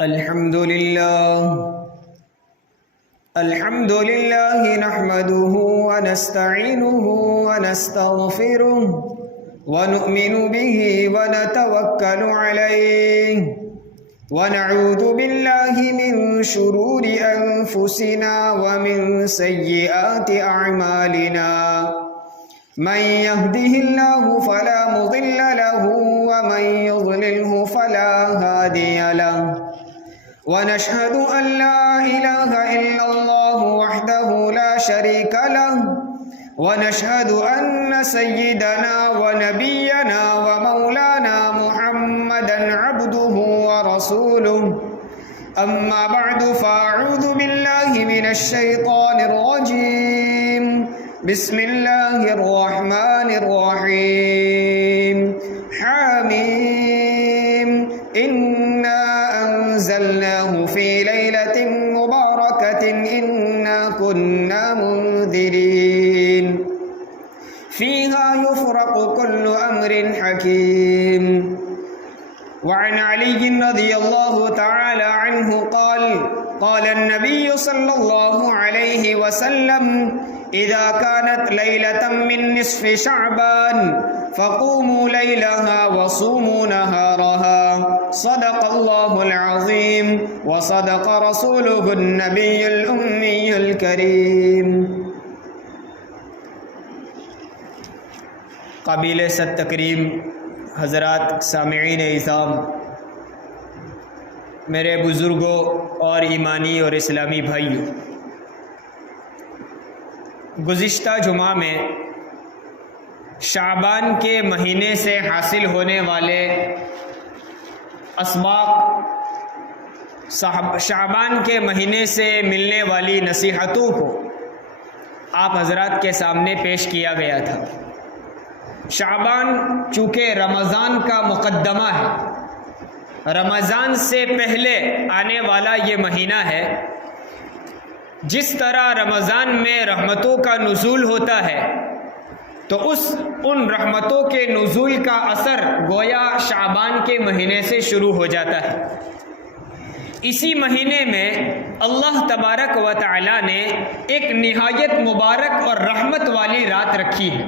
الحمد لله نحمده ونستعينه ونستغفره ونؤمن به ونتوكل عليه ونعوذ بالله من شرور أنفسنا ومن سيئات أعمالنا من يهده الله فلا مضل له ومن يضلله فلا هادي له ونشهد أن لا إله إلا الله وحده لا شريك له ونشهد أن سيدنا ونبينا ومولانا محمدا عبده ورسوله أما بعد فأعوذ بالله من الشيطان الرجيم بسم الله الرحمن الرحيم حميم إنا أنزلناه في ليلة مباركة إنا كنا منذرين فيها يفرق كل أمر حكيم وعن علي رضي الله تعالى عنه قال النبي صلى الله عليه وسلم إذا كانت ليلة من نصف شعبان فقوموا ليلها وصوموا نهارها صدق الله العظيم وصدق رسوله النبي الأمي الكريم. قابل صد تکریم حضرات سامعین اعظام، میرے بزرگوں اور ایمانی اور اسلامی بھائیوں، گزشتہ جمعہ میں شعبان کے مہینے سے حاصل ہونے والے اسباق، شعبان کے مہینے سے ملنے والی نصیحتوں کو آپ حضرات کے سامنے پیش کیا گیا تھا. شعبان چونکہ رمضان کا مقدمہ ہے، رمضان سے پہلے آنے والا یہ مہینہ ہے. جس طرح رمضان میں رحمتوں کا نزول ہوتا ہے تو ان رحمتوں کے نزول کا اثر گویا شعبان کے مہینے سے شروع ہو جاتا ہے. اسی مہینے میں اللہ تبارک و تعالی نے ایک نہایت مبارک اور رحمت والی رات رکھی ہے.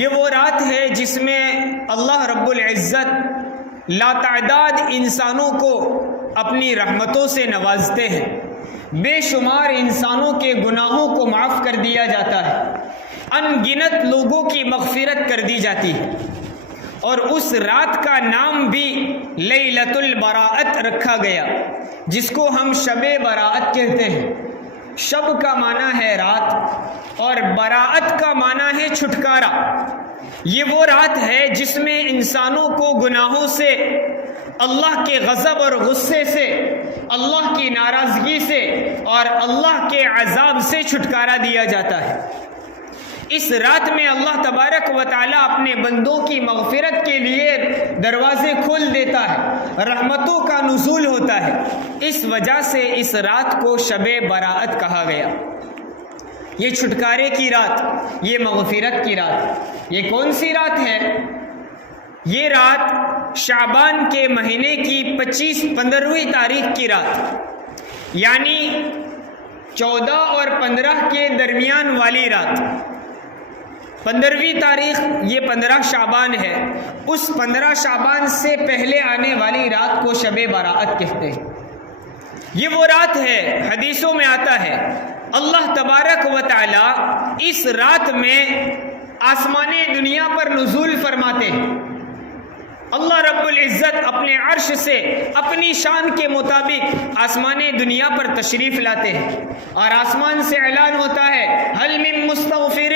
یہ وہ رات ہے جس میں اللہ رب العزت لاتعداد انسانوں کو اپنی رحمتوں سے نوازتے ہیں. بے شمار انسانوں کے گناہوں کو معاف کر دیا جاتا ہے، ان گنت لوگوں کی مغفرت کر دی جاتی ہے. اور اس رات کا نام بھی لیلۃ البراءت رکھا گیا، جس کو ہم شب براءت کہتے ہیں. شب کا معنی ہے رات اور براءت کا معنی ہے چھٹکارا. یہ وہ رات ہے جس میں انسانوں کو گناہوں سے، اللہ کے غضب اور غصے سے، اللہ کی ناراضگی سے اور اللہ کے عذاب سے چھٹکارا دیا جاتا ہے. اس رات میں اللہ تبارک و تعالی اپنے بندوں کی مغفرت کے لیے دروازے کھول دیتا ہے، رحمتوں کا نزول ہوتا ہے. اس وجہ سے اس رات کو شب براءت کہا گیا. یہ چھٹکارے کی رات، یہ مغفرت کی رات. یہ کون سی رات ہے؟ یہ رات شعبان کے مہینے کی 15ویں تاریخ کی رات، یعنی 14 اور 15 کے درمیان والی رات. 15ویں تاریخ یہ 15 شعبان ہے. اس 15 شعبان سے پہلے آنے والی رات کو شب براءت کہتے ہیں. یہ وہ رات ہے، حدیثوں میں آتا ہے اللہ تبارک و تعالی اس رات میں آسمان دنیا پر نزول فرماتے ہیں. اللہ رب العزت اپنے عرش سے اپنی شان کے مطابق آسمان دنیا پر تشریف لاتے ہیں اور آسمان سے اعلان ہوتا ہے هل من مستغفر،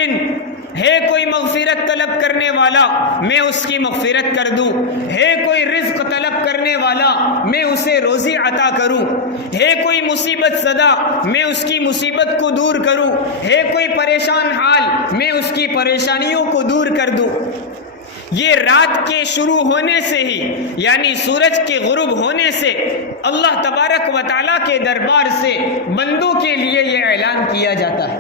ہے کوئی مغفرت طلب کرنے والا میں اس کی مغفرت کر دوں، ہے کوئی رزق طلب کرنے والا میں اسے روزی عطا کروں، ہے کوئی مصیبت زدہ میں اس کی مصیبت کو دور کروں، ہے کوئی پریشان حال میں اس کی پریشانیوں کو دور کر دوں. یہ رات کے شروع ہونے سے ہی، یعنی سورج کے غروب ہونے سے اللہ تبارک و تعالیٰ کے دربار سے بندوں کے لیے یہ اعلان کیا جاتا ہے.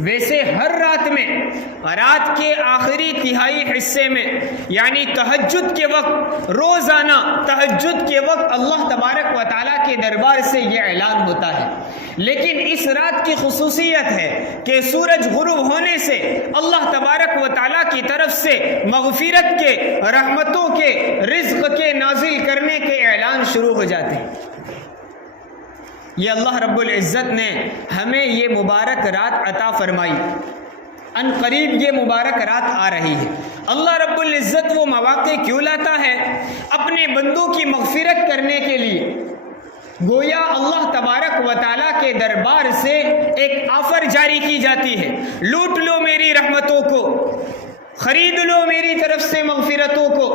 ویسے ہر رات میں، رات کے آخری تہائی حصے میں، یعنی تہجد کے وقت، روزانہ تہجد کے وقت اللہ تبارک و تعالیٰ کے دربار سے یہ اعلان ہوتا ہے۔ لیکن اس رات کی خصوصیت ہے کہ سورج غروب ہونے سے اللہ تبارک و تعالیٰ کی طرف سے مغفرت کے، رحمتوں کے، رزق کے نازل کرنے کے اعلان شروع ہو جاتے ہیں۔ یہ اللہ رب العزت نے ہمیں یہ مبارک رات عطا فرمائی، ان قریب یہ مبارک رات آ رہی ہے۔ اللہ رب العزت وہ مواقع کیوں لاتا ہے؟ اپنے بندوں کی مغفرت کرنے کے لیے۔ گویا اللہ تبارک و تعالیٰ کے دربار سے ایک آفر جاری کی جاتی ہے، لوٹ لو میری رحمتوں کو، خرید لو میری طرف سے مغفرتوں کو،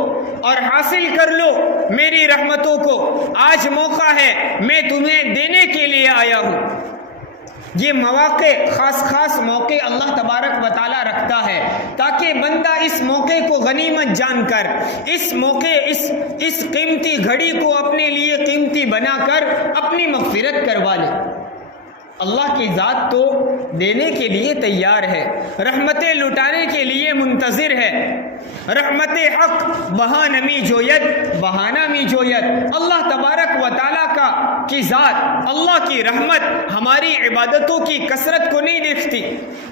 اور حاصل کر لو میری رحمتوں کو۔ آج موقع ہے، میں تمہیں دینے کے لیے آیا ہوں۔ یہ مواقع، خاص موقع اللہ تبارک و تعالیٰ رکھتا ہے تاکہ بندہ اس موقع کو غنیمت جان کر، اس موقع، اس قیمتی گھڑی کو اپنے لیے قیمتی بنا کر اپنی مغفرت کروا لے۔ اللہ کی ذات تو دینے کے لیے تیار ہے، رحمتیں لٹانے کے لیے منتظر ہے۔ رحمت حق بہانہ می جوید، بہانہ می جوید۔ اللہ تبارک و تعالیٰ کی ذات، اللہ کی رحمت ہماری عبادتوں کی کثرت کو نہیں دیکھتی،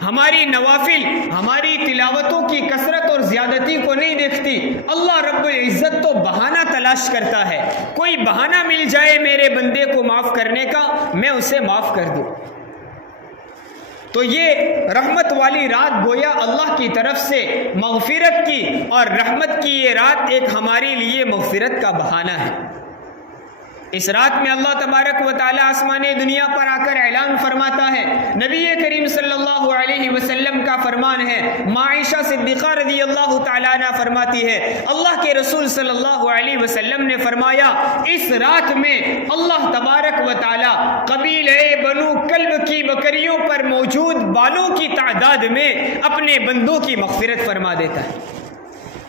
ہماری نوافل، ہماری تلاوتوں کی کثرت اور زیادتی کو نہیں دیکھتی۔ اللہ رب العزت تو بہانہ تلاش کرتا ہے، کوئی بہانہ مل جائے میرے بندے کو معاف کرنے کا، میں اسے معاف کر دوں۔ تو یہ رحمت والی رات گویا اللہ کی طرف سے مغفرت کی اور رحمت کی یہ رات ایک ہمارے لیے مغفرت کا بہانہ ہے۔ اس رات میں اللہ تبارک و تعالیٰ آسمان دنیا پر آ کر اعلان فرماتا ہے۔ نبی کریم صلی اللہ علیہ وسلم کا فرمان ہے، عائشہ صدیقہ رضی اللہ تعالیٰ عنہ فرماتی ہے، اللہ کے رسول صلی اللہ علیہ وسلم نے فرمایا، اس رات میں اللہ تبارک و تعالیٰ قبیلہ بنو کلب کی بکریوں پر موجود بالوں کی تعداد میں اپنے بندوں کی مغفرت فرما دیتا ہے۔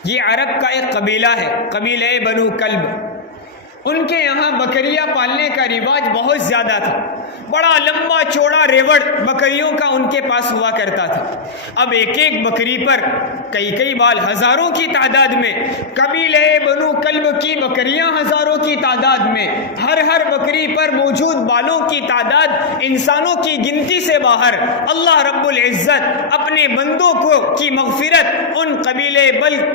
یہ عرب کا ایک قبیلہ ہے، قبیلہ بنو کلب۔ ان کے یہاں بکریاں پالنے کا رواج بہت زیادہ تھا، بڑا لمبا چوڑا ریوڑ بکریوں کا ان کے پاس ہوا کرتا تھا۔ اب ایک ایک بکری پر کئی بال، ہزاروں کی تعداد میں، قبیلہ بنو کلب کی بکریاں ہزاروں کی تعداد میں، ہر بکری پر موجود بالوں کی تعداد انسانوں کی گنتی سے باہر۔ اللہ رب العزت اپنے بندوں کی مغفرت ان قبیلہ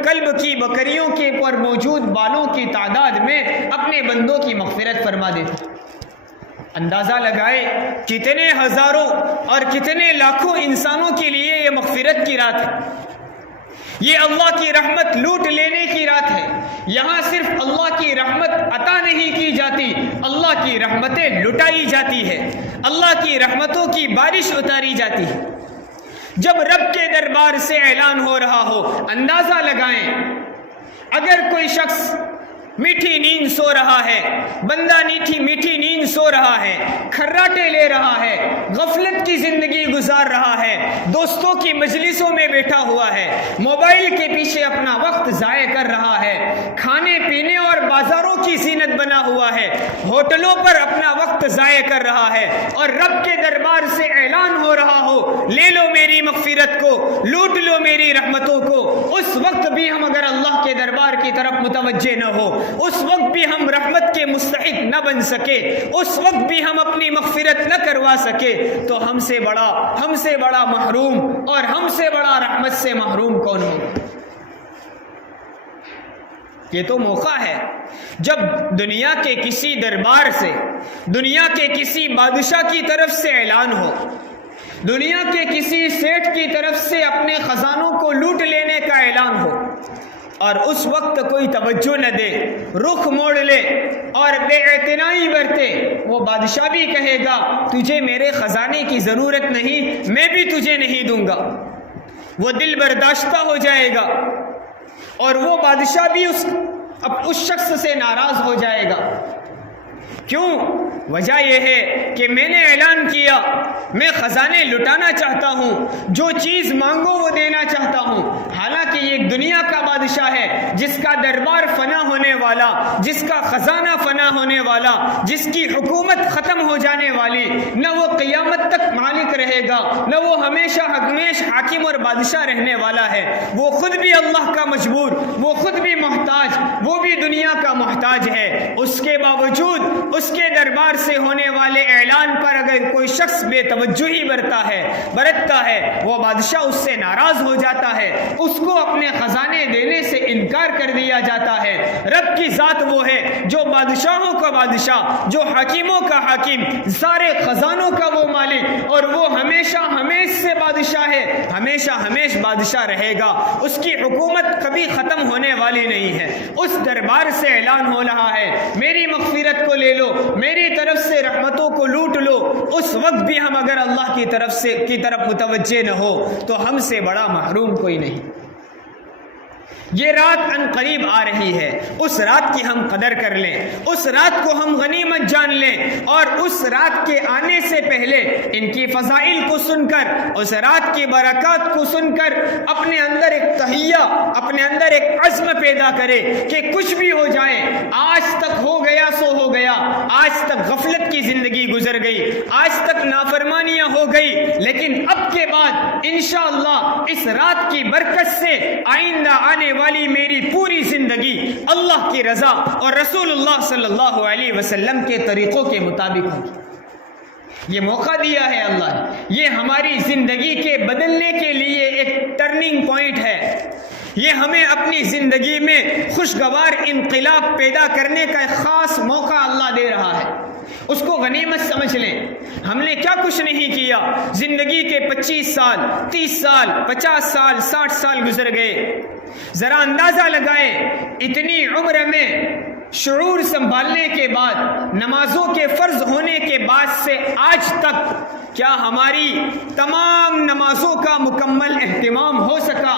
کلب کی بکریوں کے پر موجود بالوں کی تعداد میں اپنے بندوں کی مغفرت فرما دیتا۔ اندازہ لگائے کتنے ہزاروں اور کتنے لاکھوں انسانوں کے لیے یہ مغفرت کی رات ہے، یہ اللہ کی رحمت لوٹ لینے کی رات ہے۔ یہاں صرف اللہ کی رحمت عطا نہیں کی جاتی، اللہ کی رحمتیں لٹائی جاتی ہے، اللہ کی رحمتوں کی بارش اتاری جاتی ہے۔ جب رب کے دربار سے اعلان ہو رہا ہو، اندازہ لگائیں، اگر کوئی شخص میٹھی نیند سو رہا ہے، بندہ میٹھی نیند سو رہا ہے، کھراٹے لے رہا ہے، غفلت کی زندگی گزار رہا ہے، دوستوں کی مجلسوں میں بیٹھا ہوا ہے، موبائل کے پیچھے اپنا وقت ضائع کر رہا ہے، کھانے پینے اور بازاروں کی زینت بنا ہوا ہے، ہوٹلوں پر اپنا وقت ضائع کر رہا ہے، اور رب کے دربار سے اعلان ہو رہا ہو، لے لو میری مغفرت کو، لوٹ لو میری رحمتوں کو، اس وقت بھی ہم اگر اللہ کے دربار کی طرف متوجہ نہ ہو، اس وقت بھی ہم رحمت کے مستحق نہ بن سکے، اس وقت بھی ہم اپنی مغفرت نہ کروا سکے، تو ہم سے بڑا محروم اور ہم سے بڑا رحمت سے محروم کون ہوگا؟ یہ تو موقع ہے جب دنیا کے کسی دربار سے، دنیا کے کسی بادشاہ کی طرف سے اعلان ہو، دنیا کے کسی سیٹھ کی طرف سے اپنے خزانوں کو لوٹ لینے کا اعلان ہو، اور اس وقت کوئی توجہ نہ دے، رخ موڑ لے اور بے اعتنائی برتے، وہ بادشاہ بھی کہے گا تجھے میرے خزانے کی ضرورت نہیں، میں بھی تجھے نہیں دوں گا، وہ دل برداشتہ ہو جائے گا، اور وہ بادشاہ بھی اس شخص سے ناراض ہو جائے گا۔ کیوں؟ وجہ یہ ہے کہ میں نے اعلان کیا، میں خزانے لٹانا چاہتا ہوں، جو چیز مانگو وہ دینا چاہتا ہوں، حالانکہ یہ ایک دنیا کا بادشاہ ہے جس کا دربار فنا ہونے والا، جس کا خزانہ فنا ہونے والا، جس کی حکومت ختم ہو جانے والی، نہ وہ قیامت تک مالک رہے گا، نہ وہ ہمیشہ حاکم اور بادشاہ رہنے والا ہے۔ وہ خود بھی اللہ کا مجبور، وہ خود بھی محتاج، وہ بھی دنیا کا محتاج ہے۔ اس کے باوجود اس کے دربار سے ہونے والے اعلان پر اگر کوئی شخص بے توجہی برتتا ہے، وہ بادشاہ اس سے ناراض ہو جاتا ہے، اس کو اپنے خزانے دینے سے انکار کر دیا جاتا ہے۔ رب کی ذات وہ ہے جو بادشاہوں کا بادشاہ، جو حاکموں کا حاکم، سارے خزانوں کا وہ مالک، اور وہ ہمیشہ ہمیش سے بادشاہ ہے، ہمیشہ ہمیش بادشاہ رہے گا۔ اس کی حکومت کبھی ختم ہونے والی نہیں ہے۔ اس دربار سے اعلان ہو رہا ہے میری مغفرت کو لے لو، میری طرف سے رحمتوں کو لوٹ لو۔ اس وقت بھی ہم اگر اللہ کی طرف متوجہ نہ ہو تو ہم سے بڑا محروم کوئی نہیں۔ یہ رات ان قریب آ رہی ہے، اس رات کی ہم قدر کر لیں، اس رات کو ہم غنیمت جان لیں، اور اس رات کے آنے سے پہلے ان کی فضائل کو سن کر، اس رات کی برکات کو سن کر اپنے اندر ایک تہیہ، اپنے اندر ایک عزم پیدا کرے کہ کچھ بھی ہو جائے، آج تک ہو گیا سو ہو گیا، آج تک غفلت کی زندگی گزر گئی، آج تک نافرمانیاں ہو گئی، لیکن اب کے بعد انشاءاللہ اس رات کی برکت سے آئندہ آنے والی میری پوری زندگی اللہ کی رضا اور رسول اللہ صلی اللہ علیہ وسلم کے طریقوں کے مطابق ہوگی۔ یہ موقع دیا ہے اللہ نے، یہ ہماری زندگی کے بدلنے کے لیے ایک ٹرننگ پوائنٹ ہے۔ یہ ہمیں اپنی زندگی میں خوشگوار انقلاب پیدا کرنے کا ایک خاص موقع اللہ دے رہا ہے، اس کو غنیمت سمجھ لیں۔ ہم نے کیا کچھ نہیں کیا، زندگی کے 25 سال 30 سال 50 سال 60 سال گزر گئے۔ ذرا اندازہ لگائیں، اتنی عمر میں شعور سنبھالنے کے بعد، نمازوں کے فرض ہونے کے بعد سے آج تک کیا ہماری تمام نمازوں کا مکمل اہتمام ہو سکا؟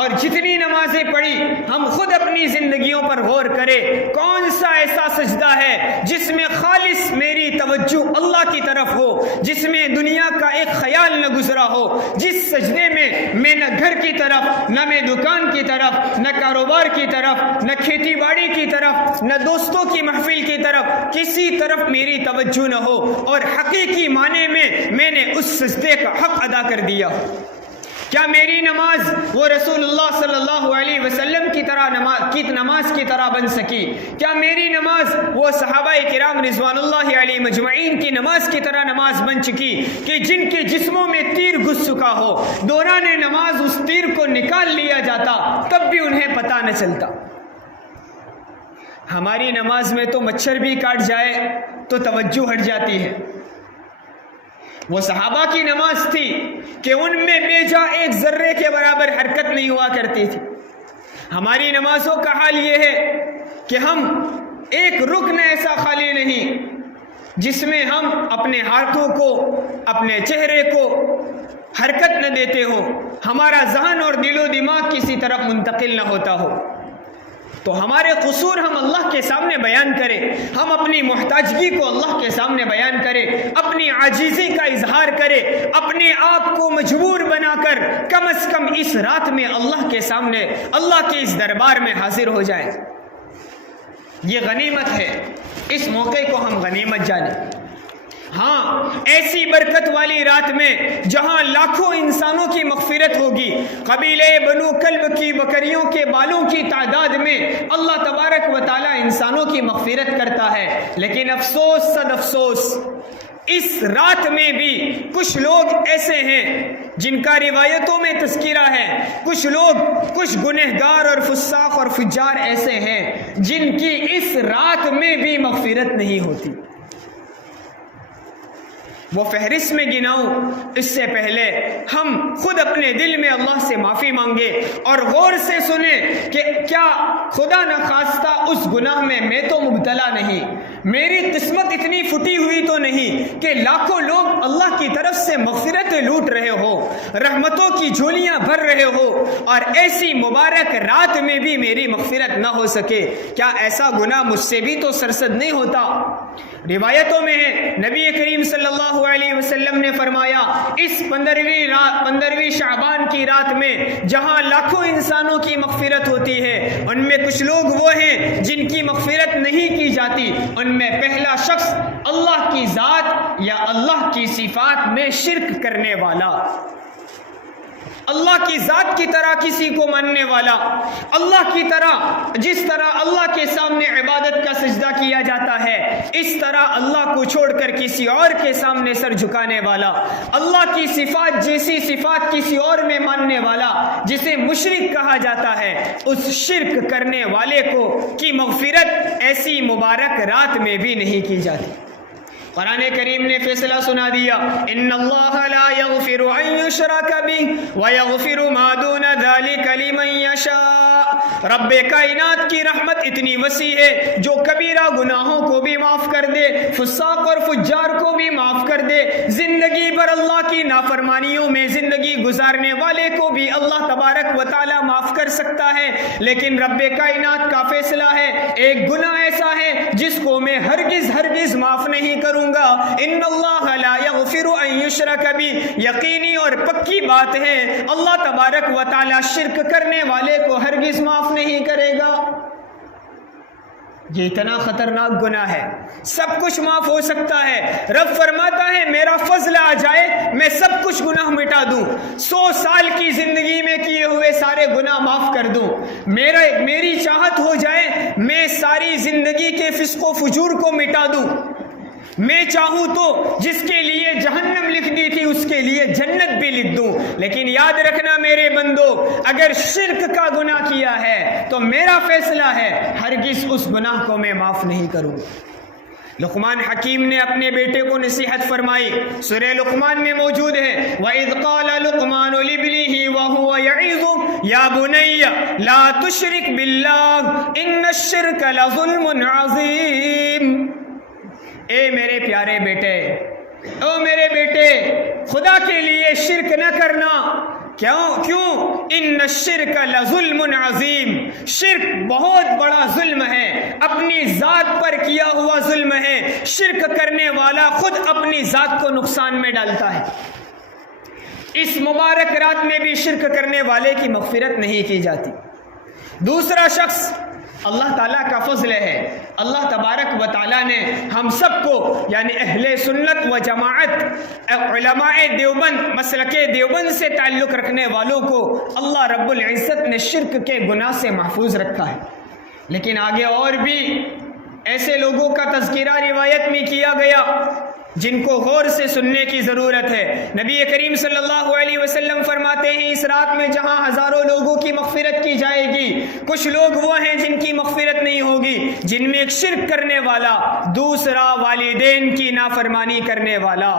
اور جتنی نمازیں پڑھی، ہم خود اپنی زندگیوں پر غور کریں، کون سا ایسا سجدہ ہے جس میں خالص میری توجہ اللہ کی طرف ہو، جس میں دنیا کا ایک خیال نہ گزرا ہو، جس سجدے میں نہ گھر کی طرف، نہ میں دکان کی طرف، نہ کاروبار کی طرف، نہ کھیتی باڑی کی طرف، نہ دوستوں کی محفل کی طرف، کسی طرف میری توجہ نہ ہو، اور حقیقی معنی میں نے اس سجدے کا حق ادا کر دیا ہو۔ کیا میری نماز وہ رسول اللہ صلی اللہ علیہ وسلم کی نماز کی طرح بن سکی؟ کیا میری نماز وہ صحابہ کرام رضوان اللہ علیہ مجمعین کی نماز کی طرح نماز بن چکی کہ جن کے جسموں میں تیر گھس چکا ہو، دوران نماز اس تیر کو نکال لیا جاتا تب بھی انہیں پتہ نہ چلتا؟ ہماری نماز میں تو مچھر بھی کاٹ جائے تو توجہ ہٹ جاتی ہے۔ وہ صحابہ کی نماز تھی کہ ان میں بیجا ایک ذرے کے برابر حرکت نہیں ہوا کرتی تھی۔ ہماری نمازوں کا حال یہ ہے کہ ہم ایک رکن ایسا خالی نہیں جس میں ہم اپنے ہاتھوں کو، اپنے چہرے کو حرکت نہ دیتے ہو، ہمارا ذہن اور دل و دماغ کسی طرف منتقل نہ ہوتا ہو۔ تو ہمارے قصور ہم اللہ کے سامنے بیان کریں، ہم اپنی محتاجگی کو اللہ کے سامنے بیان کریں، اپنی عاجزی کا اظہار کریں، اپنے آپ کو مجبور بنا کر کم از کم اس رات میں اللہ کے سامنے، اللہ کے اس دربار میں حاضر ہو جائیں۔ یہ غنیمت ہے، اس موقع کو ہم غنیمت جانیں۔ ہاں، ایسی برکت والی رات میں جہاں لاکھوں انسانوں کی مغفرت ہوگی، قبیلے بنو کلب کی بکریوں کے بالوں کی تعداد میں اللہ تبارک و تعالی انسانوں کی مغفرت کرتا ہے، لیکن افسوس صد افسوس، اس رات میں بھی کچھ لوگ ایسے ہیں جن کا روایتوں میں تذکرہ ہے، کچھ گنہگار اور فساق اور فجار ایسے ہیں جن کی اس رات میں بھی مغفرت نہیں ہوتی۔ وہ فہرست میں گناؤں، اس سے پہلے ہم خود اپنے دل میں اللہ سے معافی مانگے اور غور سے سنیں کہ کیا خدا نخواستہ اس گناہ میں تو مبتلا نہیں، میری قسمت اتنی پھٹی ہوئی تو نہیں کہ لاکھوں لوگ اللہ کی طرف سے مغفرتیں لوٹ رہے ہو، رحمتوں کی جھولیاں بھر رہے ہو، اور ایسی مبارک رات میں بھی میری مغفرت نہ ہو سکے؟ کیا ایسا گناہ مجھ سے بھی تو سرزد نہیں ہوتا؟ روایتوں میں ہے نبی کریم صلی اللہ علیہ وسلم نے فرمایا اس 15ویں شعبان کی رات میں جہاں لاکھوں انسانوں کی مغفرت ہوتی ہے ان میں کچھ لوگ وہ ہیں جن کی مغفرت نہیں کی جاتی. ان میں پہلا شخص اللہ کی ذات یا اللہ کی صفات میں شرک کرنے والا، اللہ کی ذات کی طرح کسی کو ماننے والا، اللہ کی طرح جس طرح اللہ کے سامنے عبادت کا سجدہ کیا جاتا ہے اس طرح اللہ کو چھوڑ کر کسی اور کے سامنے سر جھکانے والا، اللہ کی صفات جیسی صفات کسی اور میں ماننے والا جسے مشرک کہا جاتا ہے، اس شرک کرنے والے کو کی مغفرت ایسی مبارک رات میں بھی نہیں کی جاتی. قرآن کریم نے فیصلہ سنا دیا ان اللہ لا یغفر ان یشرک بہ ویغفر ما دون ذلک لمن یشاء. رب کائنات کی رحمت اتنی وسیع ہے جو کبیرہ گناہوں کو بھی معاف کر دے، فساق اور فجار کو بھی معاف کر دے، زندگی بھر اللہ کی نافرمانیوں میں زندگی گزارنے والے کو بھی اللہ تبارک و تعالی معاف کر سکتا ہے. لیکن رب کائنات کا فیصلہ ہے ایک گناہ ایسا ہے جس کو میں ہرگز معاف نہیں کروں گا. ان اللہ لا یغفر ان یشرک بہ، یقینی اور پکی بات ہے اللہ تبارک و تعالی شرک کرنے والے کو ہرگز معاف نہیں کرے گا. یہ اتنا خطرناک گناہ ہے، سب کچھ معاف ہو سکتا ہے. رب فرماتا ہے میرا فضل آ جائے میں سب کچھ گناہ مٹا دوں، 100 سال کی زندگی میں کیے ہوئے سارے گناہ معاف کر دوں. میری چاہت ہو جائے میں ساری زندگی کے فسق و فجور کو مٹا دوں. میں چاہوں تو جس کے لیے جہنم لکھ دی تھی اس کے لیے جنت بھی لکھ دوں. لیکن یاد رکھنا میرے بندو، اگر شرک کا گناہ کیا ہے تو میرا فیصلہ ہے ہرگز اس گناہ کو میں معاف نہیں کروں. لقمان حکیم نے اپنے بیٹے کو نصیحت فرمائی، سورہ لقمان میں موجود ہے وَإِذْ قَالَ لُقْمَانُ لِابْنِهِ وَهُوَ يَعِظُهُ يَا بُنَيَّ لَا تُشْرِكْ بِاللَّهِ إِنَّ الشِّرْكَ لَظُلْمٌ عَظِيمٌ. اے میرے پیارے بیٹے، او میرے بیٹے، خدا کے لیے شرک نہ کرنا. کیوں؟ ان الشرک لظلم عظیم، شرک بہت بڑا ظلم ہے، اپنی ذات پر کیا ہوا ظلم ہے. شرک کرنے والا خود اپنی ذات کو نقصان میں ڈالتا ہے. اس مبارک رات میں بھی شرک کرنے والے کی مغفرت نہیں کی جاتی. دوسرا شخص اللہ تعالیٰ کا فضل ہے، اللہ تبارک و تعالیٰ نے ہم سب کو یعنی اہل سنت و جماعت علماء دیوبند مسلک دیوبند سے تعلق رکھنے والوں کو اللہ رب العزت نے شرک کے گناہ سے محفوظ رکھا ہے. لیکن آگے اور بھی ایسے لوگوں کا تذکرہ روایت میں کیا گیا جن کو غور سے سننے کی ضرورت ہے. نبی کریم صلی اللہ علیہ وسلم فرماتے ہیں اس رات میں جہاں ہزاروں لوگوں کی مغفرت کی جائے گی، کچھ لوگ وہ ہیں جن کی مغفرت نہیں ہوگی، جن میں ایک شرک کرنے والا، دوسرا والدین کی نافرمانی کرنے والا.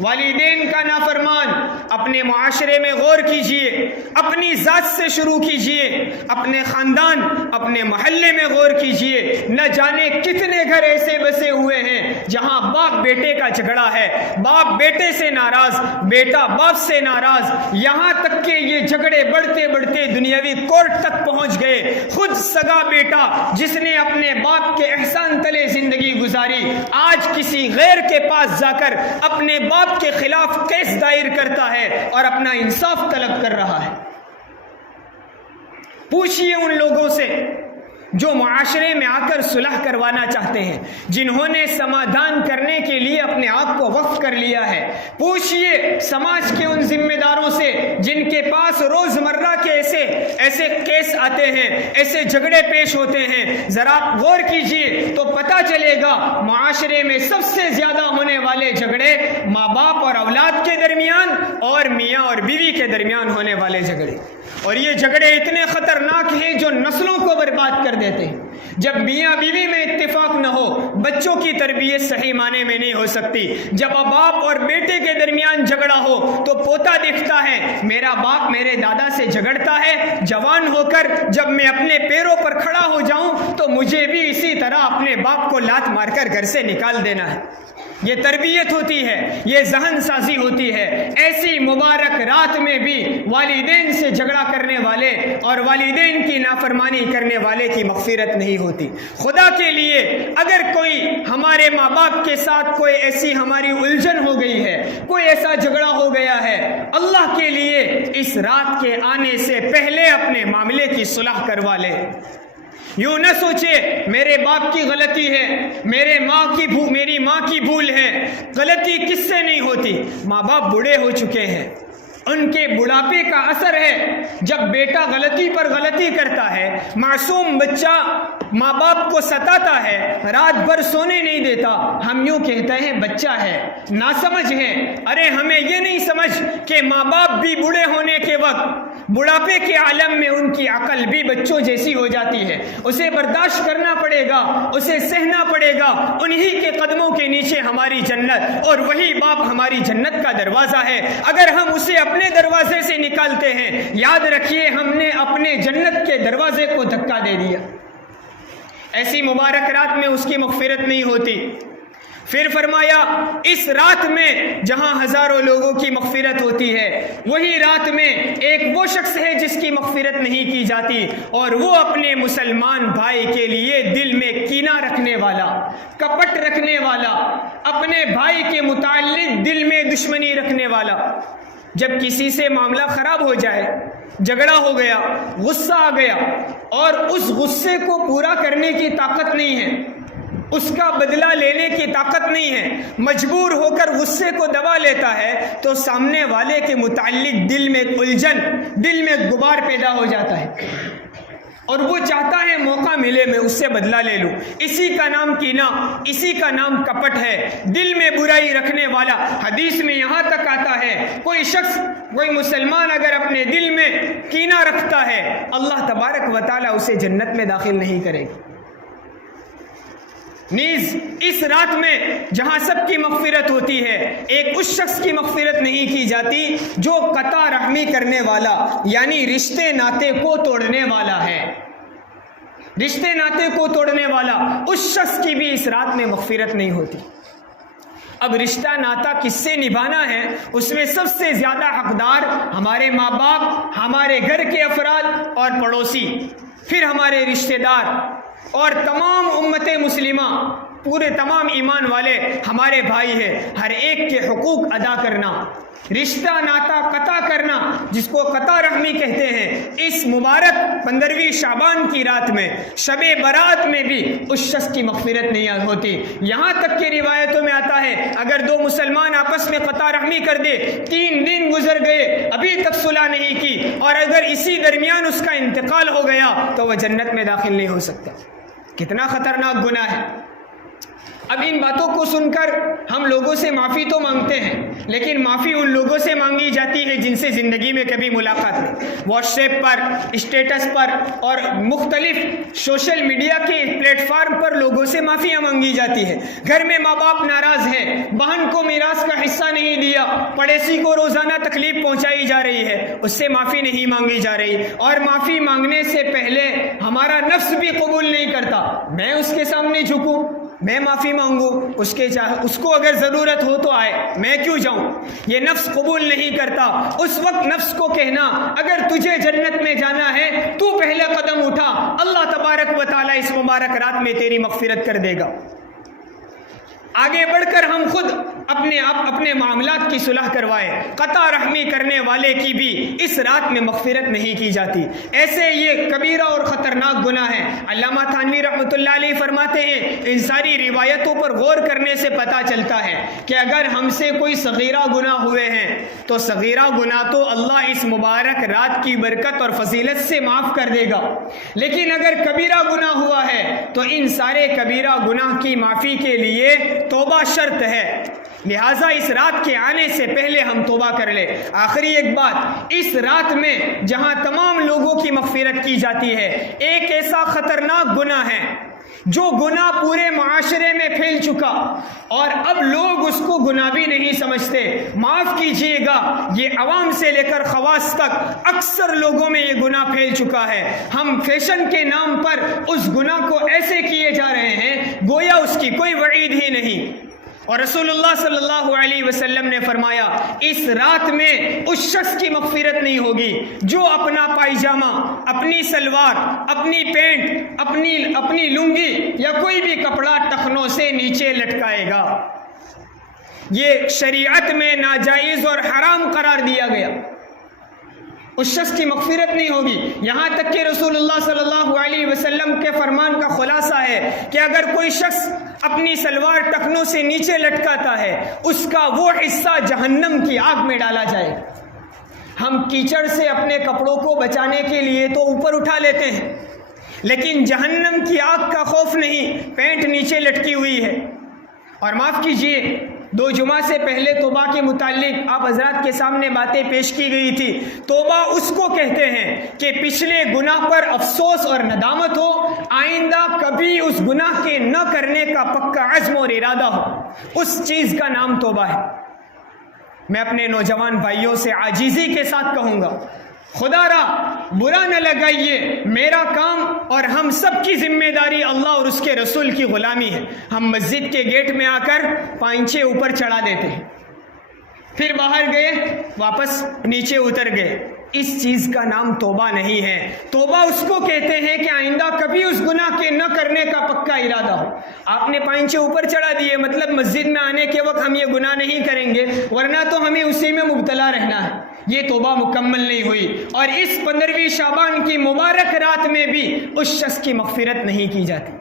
والدین کا نافرمان. اپنے معاشرے میں غور کیجئے، اپنی ذات سے شروع کیجئے، اپنے خاندان اپنے محلے میں غور کیجئے. نہ جانے کتنے گھر ایسے بسے ہوئے ہیں جہاں باپ بیٹے کا جھگڑا ہے، باپ بیٹے سے ناراض، بیٹا باپ سے ناراض، یہاں تک کہ یہ جھگڑے بڑھتے بڑھتے دنیاوی کورٹ تک پہنچ گئے. خود سگا بیٹا جس نے اپنے باپ کے احسان تلے زندگی گزاری آج کسی غیر کے پاس جا کر اپنے باپ کے خلاف کیس دائر کرتا ہے اور اپنا انصاف طلب کر رہا ہے. پوچھئے ان لوگوں سے جو معاشرے میں آ کر صلح کروانا چاہتے ہیں، جنہوں نے سمادھان کرنے کے لیے اپنے آپ کو وقف کر لیا ہے. پوچھئے سماج کے ان ذمہ داروں سے جن کے پاس روزمرہ کے ایسے کیس آتے ہیں، ایسے جھگڑے پیش ہوتے ہیں. ذرا غور کیجئے تو پتہ چلے گا معاشرے میں سب سے زیادہ ہونے والے جھگڑے ماں باپ اور اولاد کے درمیان اور میاں اور بیوی کے درمیان ہونے والے جھگڑے. اور یہ جھگڑے اتنے خطرناک ہیں جو نسلوں کو برباد کر دیتے ہیں. جب میاں بیوی میں اتفاق نہ ہو بچوں کی تربیت صحیح معنی میں نہیں ہو سکتی. جب باپ اور بیٹے کے درمیان جھگڑا ہو تو پوتا دیکھتا ہے میرا باپ میرے دادا سے جھگڑتا ہے، جوان ہو کر جب میں اپنے پیروں پر کھڑا ہو جاؤں تو مجھے بھی اسی طرح اپنے باپ کو لات مار کر گھر سے نکال دینا ہے. یہ تربیت ہوتی ہے، یہ ذہن سازی ہوتی ہے۔ ایسی مبارک رات میں بھی والدین سے جھگڑا کرنے والے اور والدین کی نافرمانی کرنے والے کی مغفرت نہیں ہوتی۔ خدا کے لیے اگر کوئی ہمارے ماں باپ کے ساتھ کوئی ایسی ہماری الجھن ہو گئی ہے، کوئی ایسا جھگڑا ہو گیا ہے، اللہ کے لیے اس رات کے آنے سے پہلے اپنے معاملے کی صلح کروا لے۔ یوں نہ سوچے میرے باپ کی غلطی ہے، میری ماں کی بھول ہے۔ غلطی کس سے نہیں ہوتی؟ ماں باپ بوڑھے ہو چکے ہیں، ان کے بڑھاپے کا اثر ہے۔ جب بیٹا غلطی پر غلطی کرتا ہے، معصوم بچہ ماں باپ کو ستاتا ہے، رات بھر سونے نہیں دیتا، ہم یوں کہتے ہیں بچہ ہے، ناسمجھ ہے۔ ارے ہمیں یہ نہیں سمجھ کہ ماں باپ بھی بوڑھے ہونے کے وقت بڑھاپے کے عالم میں ان کی عقل بھی بچوں جیسی ہو جاتی ہے، اسے برداشت کرنا پڑے گا، اسے سہنا پڑے گا۔ انہی کے قدموں کے نیچے ہماری جنت، اور وہی باپ ہماری جنت کا دروازہ ہے۔ اگر ہم اسے اپنے دروازے سے نکالتے ہیں، یاد رکھیے ہم نے اپنے جنت کے دروازے کو دھکا دے دیا۔ ایسی مبارک رات میں اس کی مغفرت نہیں ہوتی۔ پھر فرمایا اس رات میں جہاں ہزاروں لوگوں کی مغفرت ہوتی ہے، وہی رات میں ایک وہ شخص ہے جس کی مغفرت نہیں کی جاتی، اور وہ اپنے مسلمان بھائی کے لیے دل میں کینہ رکھنے والا، کپٹ رکھنے والا، اپنے بھائی کے متعلق دل میں دشمنی رکھنے والا۔ جب کسی سے معاملہ خراب ہو جائے، جھگڑا ہو گیا، غصہ آ گیا، اور اس غصے کو پورا کرنے کی طاقت نہیں ہے، اس کا بدلہ لینے کی طاقت نہیں ہے، مجبور ہو کر غصے کو دبا لیتا ہے، تو سامنے والے کے متعلق دل میں الجھن، دل میں غبار پیدا ہو جاتا ہے، اور وہ چاہتا ہے موقع ملے میں اس سے بدلہ لے لوں۔ اسی کا نام کینہ، اسی کا نام کپٹ ہے، دل میں برائی رکھنے والا۔ حدیث میں یہاں تک آتا ہے کوئی شخص، کوئی مسلمان اگر اپنے دل میں کینہ رکھتا ہے، اللہ تبارک و تعالیٰ اسے جنت میں داخل نہیں کرے گا۔ نیز اس رات میں جہاں سب کی مغفرت ہوتی ہے، ایک اس شخص کی مغفرت نہیں کی جاتی جو قطع رحمی کرنے والا، یعنی رشتے ناطے کو توڑنے والا ہے۔ رشتے ناطے کو توڑنے والا اس شخص کی بھی اس رات میں مغفرت نہیں ہوتی۔ اب رشتہ ناطا کس سے نبھانا ہے، اس میں سب سے زیادہ حقدار ہمارے ماں باپ، ہمارے گھر کے افراد اور پڑوسی، پھر ہمارے رشتہ دار اور تمام امت مسلمہ، پورے تمام ایمان والے ہمارے بھائی ہیں۔ ہر ایک کے حقوق ادا کرنا، رشتہ ناطا قطع کرنا، جس کو قطع رحمی کہتے ہیں، اس مبارک 15ویں شعبان کی رات میں، شب برات میں بھی اس شخص کی مغفرت نہیں ہوتی۔ یہاں تک کہ روایتوں میں آتا ہے اگر دو مسلمان آپس میں قطع رحمی کر دے، 3 دن گزر گئے ابھی تک صلح نہیں کی، اور اگر اسی درمیان اس کا انتقال ہو گیا تو وہ جنت میں داخل نہیں ہو سکتا۔ کتنا خطرناک گناہ ہے۔ اب ان باتوں کو سن کر ہم لوگوں سے معافی تو مانگتے ہیں، لیکن معافی ان لوگوں سے مانگی جاتی ہے جن سے زندگی میں کبھی ملاقات نہیں۔ واٹس ایپ پر، اسٹیٹس پر اور مختلف سوشل میڈیا کے پلیٹ فارم پر لوگوں سے معافیاں مانگی جاتی ہے۔ گھر میں ماں باپ ناراض ہیں، بہن کو میراث کا حصہ نہیں دیا، پڑوسی کو روزانہ تکلیف پہنچائی جا رہی ہے، اس سے معافی نہیں مانگی جا رہی، اور معافی مانگنے سے پہلے ہمارا نفس بھی قبول نہیں کرتا۔ میں اس کے سامنے جھکوں، میں معافی مانگوں، اس کو اگر ضرورت ہو تو آئے، میں کیوں جاؤں؟ یہ نفس قبول نہیں کرتا۔ اس وقت نفس کو کہنا اگر تجھے جنت میں جانا ہے تو پہلے قدم اٹھا، اللہ تبارک و تعالیٰ اس مبارک رات میں تیری مغفرت کر دے گا۔ آگے بڑھ کر ہم خود اپنے معاملات کی صلح کروائے۔ قطع رحمی کرنے والے کی بھی اس رات میں مغفرت نہیں کی جاتی۔ ایسے یہ کبیرہ اور خطرناک گناہ ہے۔ علامہ تھانوی رحمۃ اللہ علیہ فرماتے ہیں ان ساری روایتوں پر غور کرنے سے پتہ چلتا ہے کہ اگر ہم سے کوئی صغیرہ گناہ ہوئے ہیں تو صغیرہ گناہ تو اللہ اس مبارک رات کی برکت اور فضیلت سے معاف کر دے گا، لیکن اگر کبیرہ گناہ ہوا ہے تو ان سارے کبیرہ گناہ کی معافی کے لیے توبہ شرط ہے، لہٰذا اس رات کے آنے سے پہلے ہم توبہ کر لیں۔ آخری ایک بات، اس رات میں جہاں تمام لوگوں کی مغفرت کی جاتی ہے، ایک ایسا خطرناک گناہ ہے جو گناہ پورے معاشرے میں پھیل چکا اور اب لوگ اس کو گناہ بھی نہیں سمجھتے۔ معاف کیجیے گا، یہ عوام سے لے کر خواص تک اکثر لوگوں میں یہ گناہ پھیل چکا ہے۔ ہم فیشن کے نام پر اس گناہ کو ایسے کیے جا رہے ہیں گویا اس کی کوئی وعید ہی نہیں۔ اور رسول اللہ صلی اللہ علیہ وسلم نے فرمایا اس رات میں اس شخص کی مغفرت نہیں ہوگی جو اپنا پائجامہ، اپنی سلوار، اپنی پینٹ، اپنی لنگی یا کوئی بھی کپڑا ٹخنوں سے نیچے لٹکائے گا۔ یہ شریعت میں ناجائز اور حرام قرار دیا گیا، اس شخص کی مغفرت نہیں ہوگی۔ یہاں تک کہ رسول اللہ صلی اللہ علیہ وسلم کے فرمان کا خلاصہ ہے کہ اگر کوئی شخص اپنی سلوار ٹخنوں سے نیچے لٹکاتا ہے اس کا وہ حصہ جہنم کی آگ میں ڈالا جائے۔ ہم کیچڑ سے اپنے کپڑوں کو بچانے کے لیے تو اوپر اٹھا لیتے ہیں، لیکن جہنم کی آگ کا خوف نہیں، پینٹ نیچے لٹکی ہوئی ہے۔ اور معاف کیجئے، 2 جمعہ سے پہلے توبہ کے متعلق آپ حضرات کے سامنے باتیں پیش کی گئی تھی۔ توبہ اس کو کہتے ہیں کہ پچھلے گناہ پر افسوس اور ندامت ہو، آئندہ کبھی اس گناہ کے نہ کرنے کا پکا عزم اور ارادہ ہو، اس چیز کا نام توبہ ہے۔ میں اپنے نوجوان بھائیوں سے عاجزی کے ساتھ کہوں گا، خدا را برا نہ لگائیے، میرا کام اور ہم سب کی ذمہ داری اللہ اور اس کے رسول کی غلامی ہے۔ ہم مسجد کے گیٹ میں آ کر پائنچے اوپر چڑھا دیتے ہیں، پھر باہر گئے واپس نیچے اتر گئے۔ اس چیز کا نام توبہ نہیں ہے۔ توبہ اس کو کہتے ہیں کہ آئندہ کبھی اس گناہ کے نہ کرنے کا پکا ارادہ ہو۔ آپ نے پائنچے اوپر چڑھا دیے، مطلب مسجد میں آنے کے وقت ہم یہ گناہ نہیں کریں گے ورنہ تو ہمیں اسی میں مبتلا رہنا ہے۔ یہ توبہ مکمل نہیں ہوئی، اور اس 15ویں شعبان کی مبارک رات میں بھی اس شخص کی مغفرت نہیں کی جاتی۔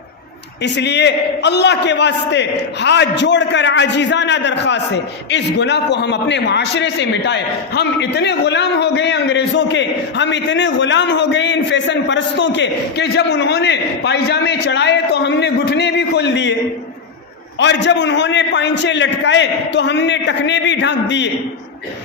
اس لیے اللہ کے واسطے ہاتھ جوڑ کر عاجزانہ درخواست ہے، اس گناہ کو ہم اپنے معاشرے سے مٹائیں۔ ہم اتنے غلام ہو گئے انگریزوں کے، ہم اتنے غلام ہو گئے ان فیشن پرستوں کے کہ جب انہوں نے پائجامے چڑھائے تو ہم نے گھٹنے بھی کھول دیے، اور جب انہوں نے پائنچے لٹکائے تو ہم نے ٹخنے بھی ڈھانک دیے۔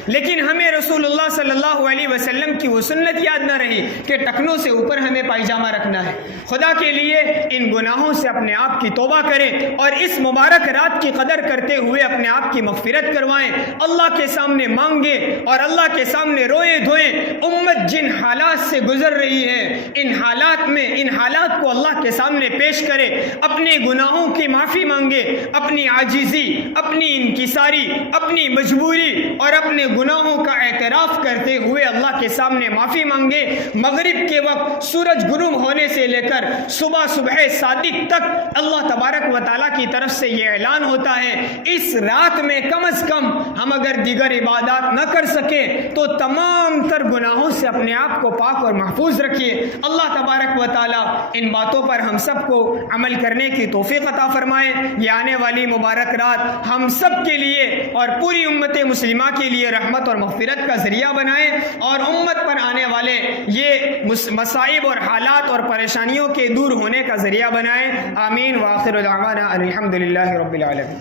لیکن ہمیں رسول اللہ صلی اللہ علیہ وسلم کی وہ سنت یاد نہ رہی کہ ٹخنوں سے اوپر ہمیں پائجامہ رکھنا ہے۔ خدا کے لیے ان گناہوں سے اپنے آپ کی توبہ کریں اور اس مبارک رات کی قدر کرتے ہوئے اپنے آپ کی مغفرت کروائیں، اللہ کے سامنے مانگیں اور اللہ کے سامنے روئیں دھوئیں۔ امت جن حالات سے گزر رہی ہے، ان حالات کو اللہ کے سامنے پیش کرے، اپنے گناہوں کی معافی مانگے، اپنی عاجزی، اپنی انکساری، اپنی مجبوری اور اپنے گناہوں کا اعتراف کرتے ہوئے اللہ کے سامنے معافی مانگے۔ مغرب کے وقت سورج غروب ہونے سے لے کر صبح صادق تک اللہ تبارک و تعالیٰ کی طرف سے یہ اعلان ہوتا ہے، اس رات میں کم از کم ہم اگر دیگر عبادات نہ کر سکیں تو تمام تر گناہوں سے اپنے آپ کو پاک اور محفوظ رکھیے۔ اللہ تبارک و تعالیٰ ان باتوں پر ہم سب کو عمل کرنے کی توفیق عطا فرمائے۔ یہ آنے والی مبارک رات ہم سب کے لیے اور پوری امت مسلمہ کے لیے رحمت اور مغفرت کا ذریعہ بنائے، اور امت پر آنے والے یہ مصائب اور حالات اور پریشانیوں کے دور ہونے کا ذریعہ بنائے۔ آمین۔ وآخر دعوانا الحمدللہ رب العالمین۔